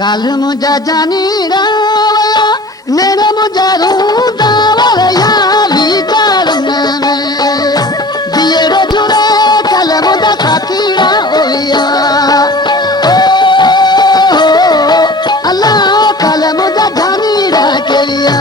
काल मुझा जानी रावया नेरे मुझा रूदा वरया विचार में दिए रो जुड़े काल मुझा साथीड़ा ओया ओ अल्लाह काल मुझा जानी रा केरिया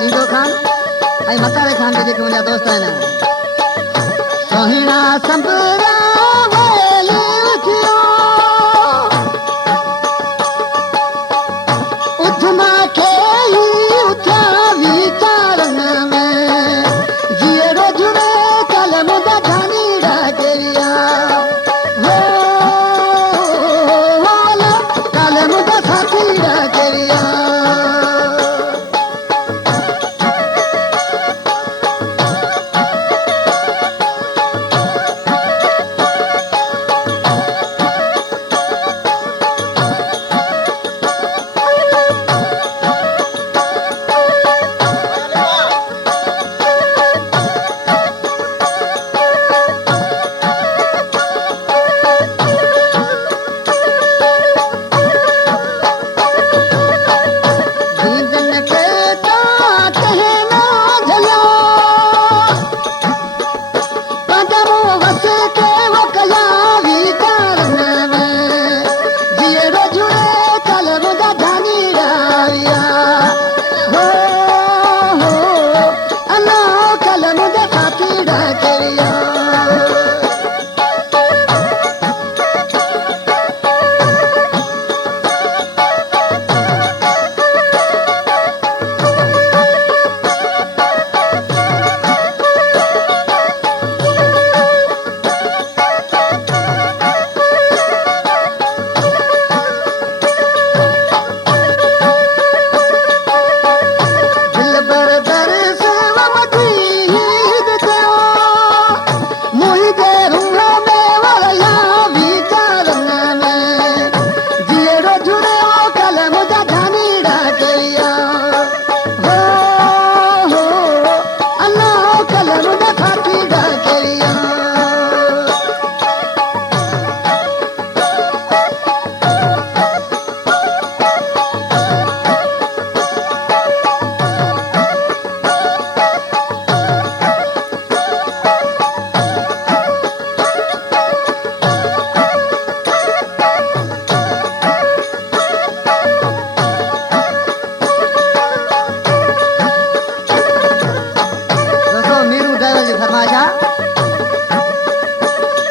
जीरो खान आई मतारे खान के जेके मुंहिंजा दोस्त आहिनि सोहिणा संबरा वेले उथियो उथमा के ही उठा विचारन में जीरो जुड़े कलम दा जानी राजरिया हो वाला कलम दा साथी राजरिया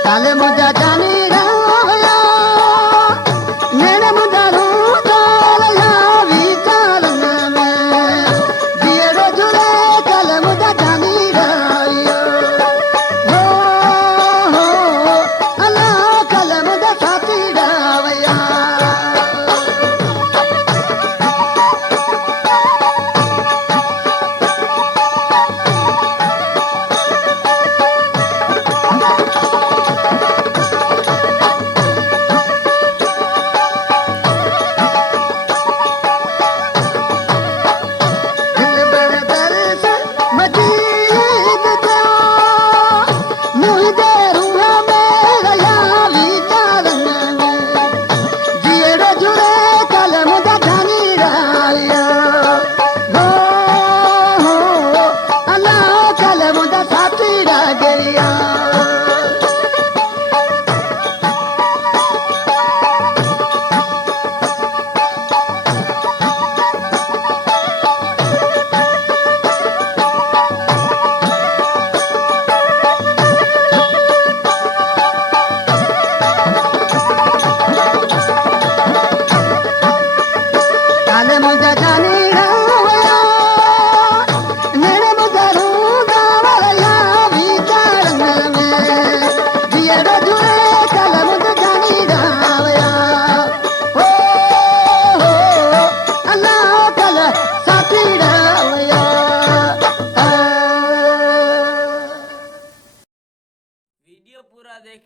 काले मुझा जानी रावया मेरे मुझा रूदा वरया विचारन में जीरो जुड़े काले मुझा जानी रावया हो अल्लाह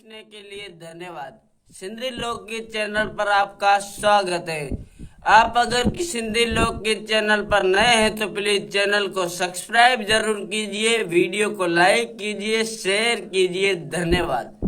देखने के लिए धन्यवाद। सिंधी लोकगीत चैनल पर आपका स्वागत है। आप अगर सिंधी लोकगीत चैनल पर नए हैं तो प्लीज चैनल को सब्सक्राइब जरूर कीजिए, वीडियो को लाइक कीजिए, शेयर कीजिए। धन्यवाद।